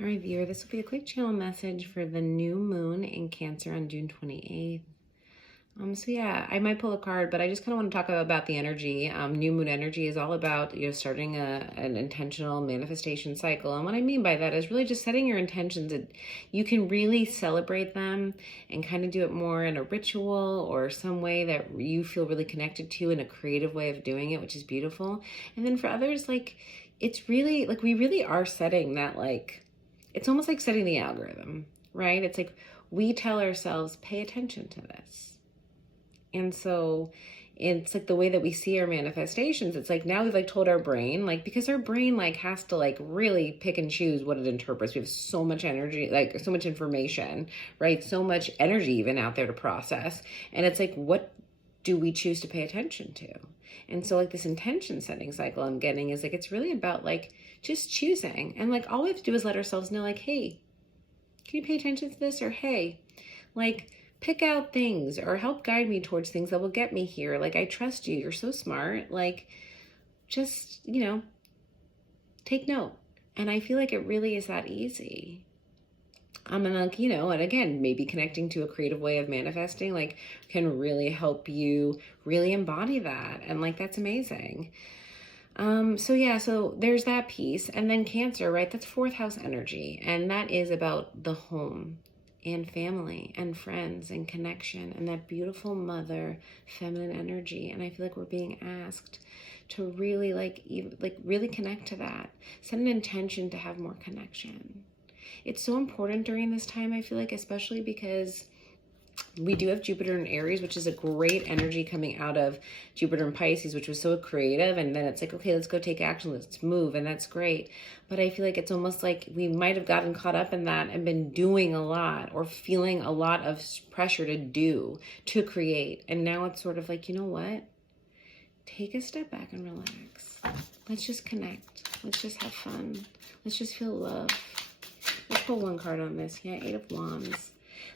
All right, viewer, this will be a quick channel message for the new moon in Cancer on June 28th. So yeah, I might pull a card, but I just kind of want to talk about the energy. New moon energy is all about, starting an intentional manifestation cycle. And what I mean by that is really just setting your intentions. You can really celebrate them and kind of do it more in a ritual or some way that you feel really connected to, in a creative way of doing it, which is beautiful. And then for others, it's really we really are setting that, it's almost like setting the algorithm, right? It's like we tell ourselves, pay attention to this. And so it's like the way that we see our manifestations. It's like now we've told our brain, because our brain has to really pick and choose what it interprets. We have so much energy, so much information, right? So much energy even out there to process. And it's like, what do we choose to pay attention to? And so this intention setting cycle I'm getting is it's really about just choosing. And all we have to do is let ourselves know, hey, can you pay attention to this? Or hey, pick out things or help guide me towards things that will get me here. I trust you. You're so smart. Just, take note. And I feel it really is that easy. And and again, maybe connecting to a creative way of manifesting, can really help you really embody that. And that's amazing. So there's that piece. And then Cancer, right? That's fourth house energy. And that is about the home and family and friends and connection and that beautiful mother feminine energy. And I feel we're being asked to really really connect to that. Set an intention to have more connection. It's so important during this time, I feel especially because we do have Jupiter in Aries, which is a great energy coming out of Jupiter in Pisces, which was so creative. And then it's okay, let's go take action, let's move. And that's great. But I feel it's almost we might have gotten caught up in that and been doing a lot or feeling a lot of pressure to do, to create. And now it's sort of you know what? Take a step back and relax. Let's just connect. Let's just have fun. Let's just feel love. Let's pull one card on this. Yeah, Eight of Wands.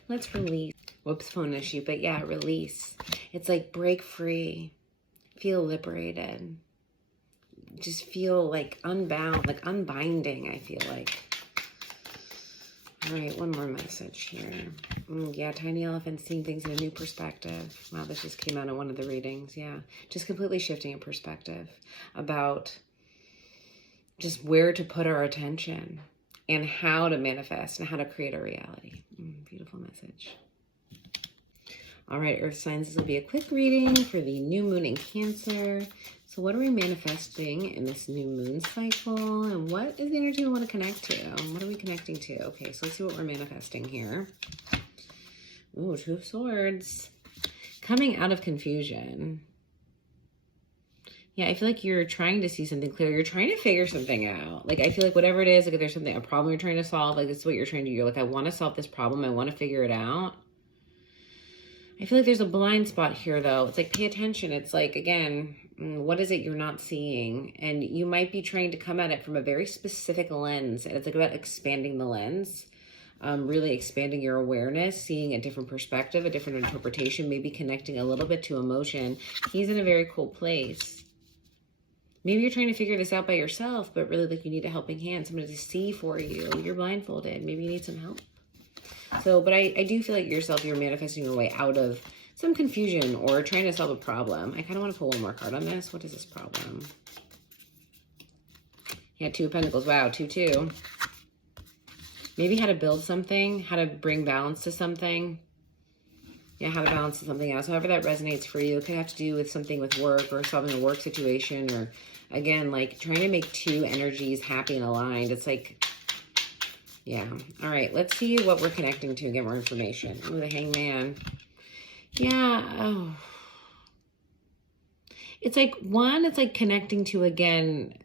Let's release. Whoops, phone issue. But yeah, release. It's break free. Feel liberated. Just feel unbound, unbinding, I feel All right, one more message here. Yeah, tiny elephant, seeing things in a new perspective. Wow, this just came out in one of the readings. Yeah, just completely shifting a perspective about just where to put our attention and how to manifest and how to create a reality. Beautiful message. All right, Earth signs, this will be a quick reading for the new moon in Cancer. So what are we manifesting in this new moon cycle? And what is the energy we want to connect to? What are we connecting to? Okay, so let's see what we're manifesting here. Ooh, Two of Swords. Coming out of confusion. Yeah, I feel you're trying to see something clear. You're trying to figure something out. I feel whatever it is, if there's a problem you're trying to solve, this is what you're trying to do. You're I want to solve this problem. I want to figure it out. I feel there's a blind spot here, though. It's pay attention. It's again, what is it you're not seeing? And you might be trying to come at it from a very specific lens. And it's about expanding the lens. Really expanding your awareness, seeing a different perspective, a different interpretation, maybe connecting a little bit to emotion. He's in a very cool place. Maybe you're trying to figure this out by yourself, but really you need a helping hand, somebody to see for you. You're blindfolded. Maybe you need some help. So, but I do feel you're manifesting your way out of some confusion or trying to solve a problem. I kind of want to pull one more card on this. What is this problem? Yeah, Two of Pentacles. Wow, 2-2. Maybe how to build something, how to bring balance to something. Yeah, how to balance to something else. However that resonates for you. It could have to do with something with work or solving a work situation, or again, trying to make two energies happy and aligned. It's yeah. All right, let's see what we're connecting to and get more information. Ooh, the Hangman. Yeah. Oh. It's one, it's connecting to, again,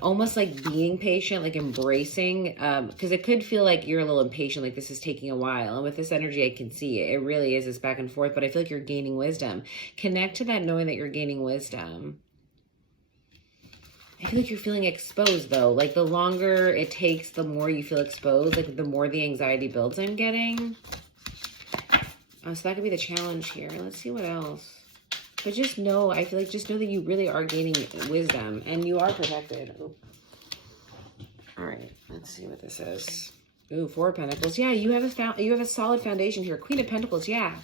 almost being patient, embracing, because it could feel you're a little impatient, this is taking a while. And with this energy, I can see it. It really is this back and forth, but I feel you're gaining wisdom. Connect to that, knowing that you're gaining wisdom. I feel you're feeling exposed, though. The longer it takes, the more you feel exposed. The more the anxiety builds, I'm getting. So that could be the challenge here. Let's see what else. But just know, I feel just know that you really are gaining wisdom and you are protected. All right, let's see what this is. Ooh, Four of Pentacles. Yeah, you have a solid foundation here. Queen of Pentacles. Yeah,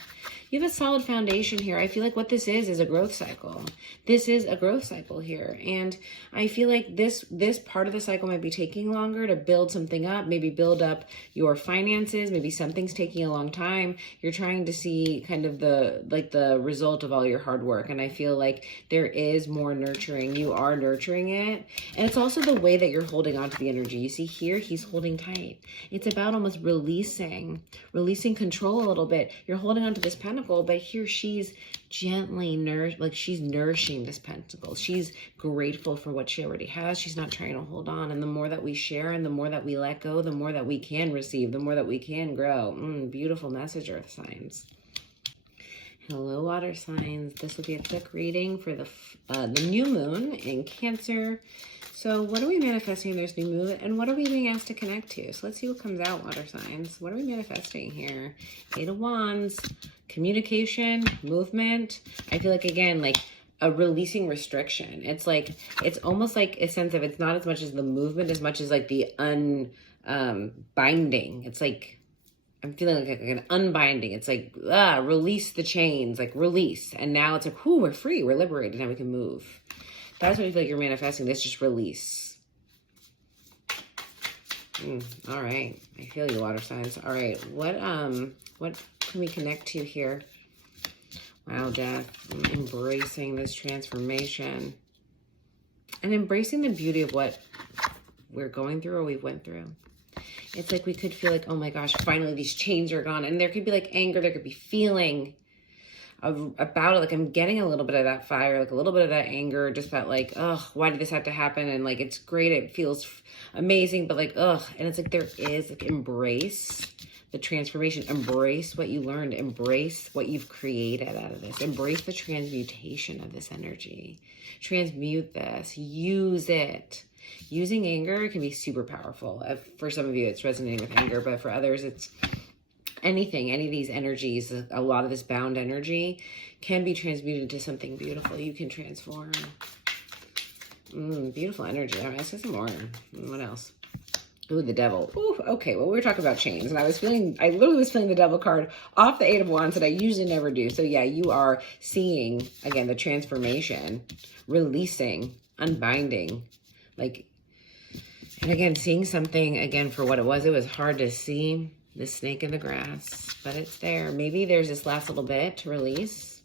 you have a solid foundation here. I feel like what this is a growth cycle. This is a growth cycle here, and I feel like this part of the cycle might be taking longer to build something up. Maybe build up your finances. Maybe something's taking a long time. You're trying to see kind of the result of all your hard work, and I feel like there is more nurturing. You are nurturing it, and it's also the way that you're holding on to the energy. You see here, he's holding tight. It's about almost releasing control a little bit. You're holding on to this pentacle, but here she's gently she's nourishing this pentacle. She's grateful for what she already has. She's not trying to hold on. And the more that we share and the more that we let go, the more that we can receive, the more that we can grow. Beautiful message, Earth signs. Hello, water signs. This will be a quick reading for the new moon in Cancer. So what are we manifesting in this new moon, and what are we being asked to connect to? So let's see what comes out, water signs. What are we manifesting here? Eight of Wands, communication, movement. I feel like, again, like a releasing restriction. It's like, it's almost like a sense of, it's not as much as the movement as much as like the binding. It's like, I'm feeling like an unbinding. It's like, release the chains, like release. And now it's like, whoo, we're free, we're liberated, now we can move. That's what I feel like you're manifesting. This just release. All right. I feel you, water signs. All right. What can we connect to here? Wow, Death. Embracing this transformation. And embracing the beauty of what we're going through or we went through. It's like we could feel like, oh my gosh, finally these chains are gone. And there could be like anger. There could be feeling about it. Like I'm getting a little bit of that fire, like a little bit of that anger, just that like, oh, why did this have to happen? And like, it's great. It feels amazing, but like, ugh. And it's like, there is like, embrace the transformation, embrace what you learned, embrace what you've created out of this, embrace the transmutation of this energy, transmute this, use it. Using anger can be super powerful. For some of you, it's resonating with anger, but for others, it's anything, any of these energies, a lot of this bound energy can be transmuted to something beautiful. You can transform. Beautiful energy. All right, let's get some more. What else? Ooh, the devil. Ooh, okay. Well, we were talking about chains, and I literally was feeling the devil card off the Eight of Wands that I usually never do. So yeah, you are seeing, again, the transformation, releasing, unbinding, like, and again, seeing something, again, for what it was hard to see. The snake in the grass, but it's there. Maybe there's this last little bit to release.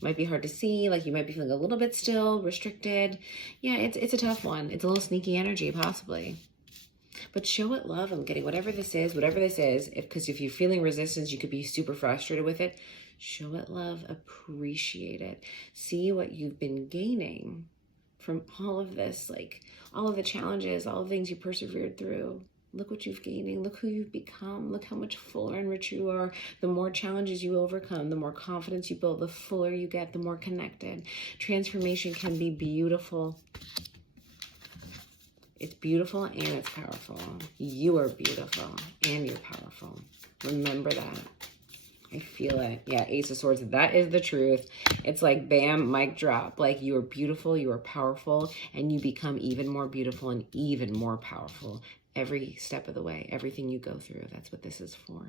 Might be hard to see, like you might be feeling a little bit still, restricted. Yeah, it's a tough one. It's a little sneaky energy, possibly. But show it love. I'm getting whatever this is, because if you're feeling resistance, you could be super frustrated with it. Show it love, appreciate it. See what you've been gaining from all of this, like all of the challenges, all the things you persevered through. Look what you've gaining. Look who you've become. Look how much fuller and richer you are. The more challenges you overcome, the more confidence you build, the fuller you get, the more connected. Transformation can be beautiful. It's beautiful and it's powerful. You are beautiful and you're powerful. Remember that. I feel it. Yeah, Ace of Swords. That is the truth. It's like, bam, mic drop. Like, you are beautiful, you are powerful, and you become even more beautiful and even more powerful every step of the way, everything you go through. That's what this is for.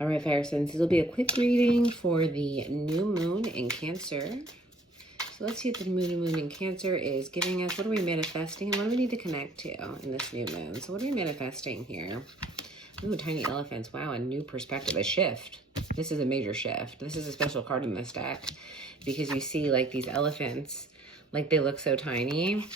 All right, fire signs. This will be a quick reading for the new moon in Cancer. So let's see what the moon in Cancer is giving us. What are we manifesting and what do we need to connect to in this new moon? So what are we manifesting here? Ooh, tiny elephants. Wow, a new perspective, a shift. This is a major shift. This is a special card in this deck because you see like these elephants, like they look so tiny.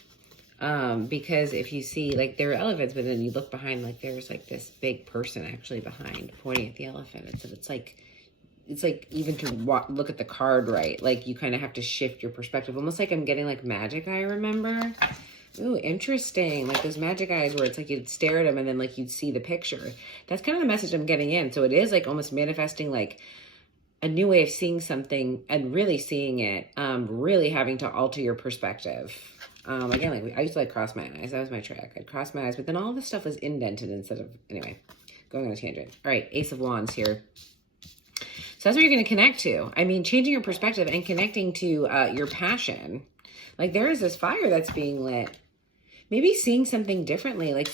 Because if you see, like, they're elephants, but then you look behind, like, there's, like, this big person actually behind pointing at the elephant. It's like even to look at the card right, like, you kind of have to shift your perspective. Almost like I'm getting, like, magic eye, remember? Ooh, interesting. Like, those magic eyes where it's like you'd stare at them and then, like, you'd see the picture. That's kind of the message I'm getting in. So it is, like, almost manifesting, like, a new way of seeing something and really seeing it, really having to alter your perspective. Again, like I used to like cross my eyes. That was my trick. I'd cross my eyes, but then all this stuff was indented instead of, anyway, going on a tangent. All right, Ace of Wands here. So that's what you're going to connect to. I mean, changing your perspective and connecting to your passion. Like there is this fire that's being lit. maybe seeing something differently, like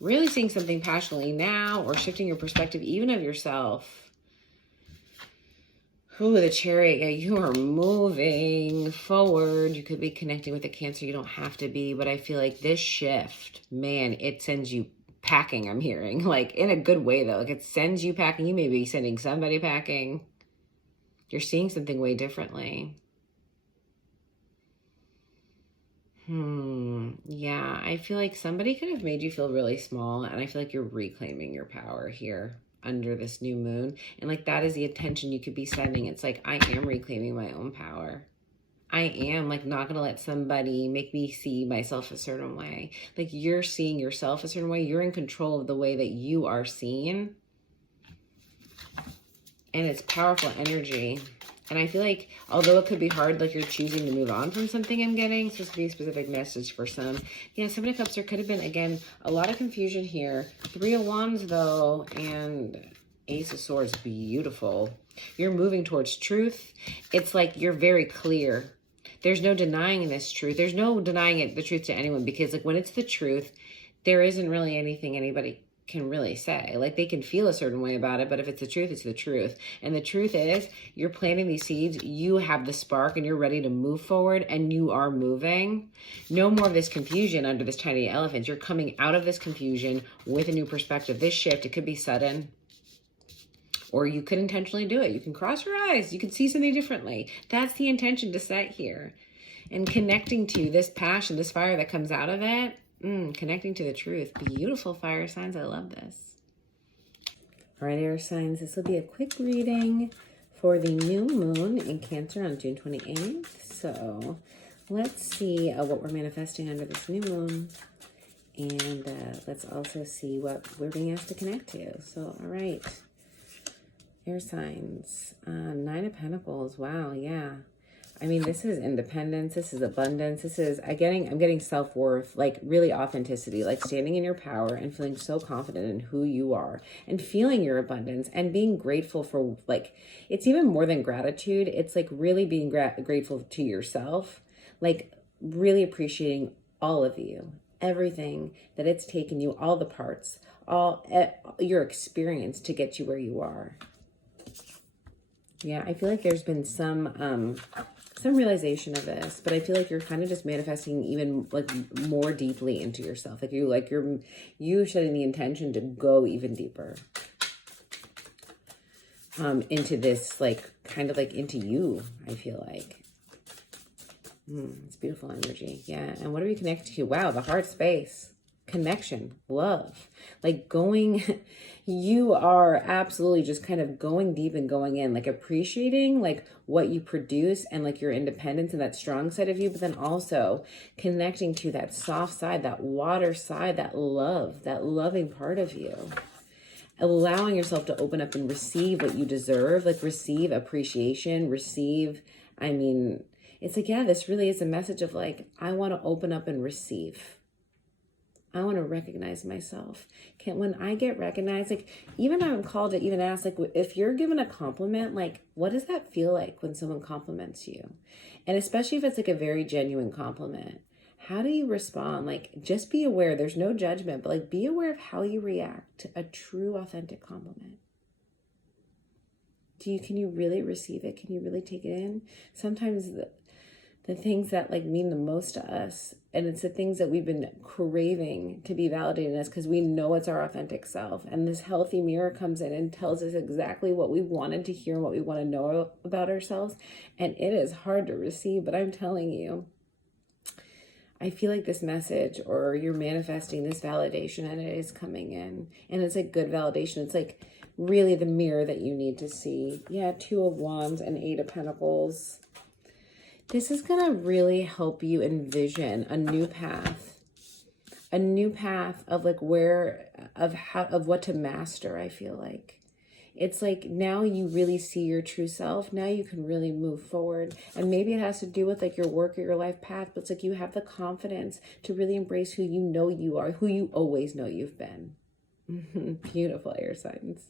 really seeing something passionately now, or shifting your perspective even of yourself. Ooh, the Chariot. Yeah, you are moving forward. You could be connecting with a Cancer. You don't have to be, but I feel like this shift, man, it sends you packing, I'm hearing. Like, in a good way, though. Like, it sends you packing. You may be sending somebody packing. You're seeing something way differently. Yeah, I feel like somebody could have made you feel really small, and I feel like you're reclaiming your power here under this new moon. And like, that is the attention you could be sending. It's like, I am reclaiming my own power. I am like not going to let somebody make me see myself a certain way. Like, you're seeing yourself a certain way. You're in control of the way that you are seen. And it's powerful energy. And I feel like, although it could be hard, like you're choosing to move on from something, I'm getting, so this could be a specific message for some. Yeah, Seven of Cups, there could have been, again, a lot of confusion here. Three of Wands, though, and Ace of Swords, beautiful. You're moving towards truth. It's like you're very clear. There's no denying this truth. There's no denying the truth to anyone, because like when it's the truth, there isn't really anything anybody can really say. Like, they can feel a certain way about it, but if it's the truth, it's the truth. And the truth is, you're planting these seeds, you have the spark, and you're ready to move forward, and you are moving. No more of this confusion under this tiny elephant. You're coming out of this confusion with a new perspective. This shift, it could be sudden, or you could intentionally do it. You can cross your eyes. You can see something differently. That's the intention to set here. And connecting to this passion, this fire that comes out of it, connecting to the truth. Beautiful, fire signs. I love this. All right, air signs. This will be a quick reading for the new moon in Cancer on June 28th. So let's see what we're manifesting under this new moon. And let's also see what we're being asked to connect to. So, all right. Air signs. Nine of Pentacles. Wow, yeah. I mean, this is independence. This is abundance. This is, I'm getting self-worth, like really authenticity, like standing in your power and feeling so confident in who you are and feeling your abundance and being grateful for, like, it's even more than gratitude. It's like really being grateful to yourself, like really appreciating all of you, everything that it's taken you, all the parts, all your experience to get you where you are. Yeah, I feel like there's been some realization of this, but I feel like you're kind of just manifesting even like more deeply into yourself. Like you're setting the intention to go even deeper into this, like kind of like into you, I feel like. It's beautiful energy. Yeah. And what do we connect to? Wow, the heart space. Connection, love, like going, you are absolutely just kind of going deep and going in, like appreciating like what you produce and like your independence and that strong side of you, but then also connecting to that soft side, that water side, that love, that loving part of you. Allowing yourself to open up and receive what you deserve, like receive appreciation, receive, I mean, it's like, yeah, this really is a message of like, I want to open up and receive. I want to recognize myself. When I get recognized, like even I'm called to even ask, like if you're given a compliment, like what does that feel like when someone compliments you? And especially if it's like a very genuine compliment, how do you respond? Like just be aware, there's no judgment, but like be aware of how you react to a true, authentic compliment. Can you really receive it? Can you really take it in? Sometimes the things that like mean the most to us, and it's the things that we've been craving to be validated in us because we know it's our authentic self, and this healthy mirror comes in and tells us exactly what we wanted to hear and what we want to know about ourselves, and it is hard to receive, but I'm telling you, I feel like this message, or you're manifesting this validation, and it is coming in, and it's like good validation. It's like really the mirror that you need to see. Yeah, Two of Wands and Eight of Pentacles. This is going to really help you envision a new path of like of what to master. I feel like it's like now you really see your true self. Now you can really move forward, and maybe it has to do with like your work or your life path, but it's like you have the confidence to really embrace who you know you are, who you always know you've been. Beautiful, air signs.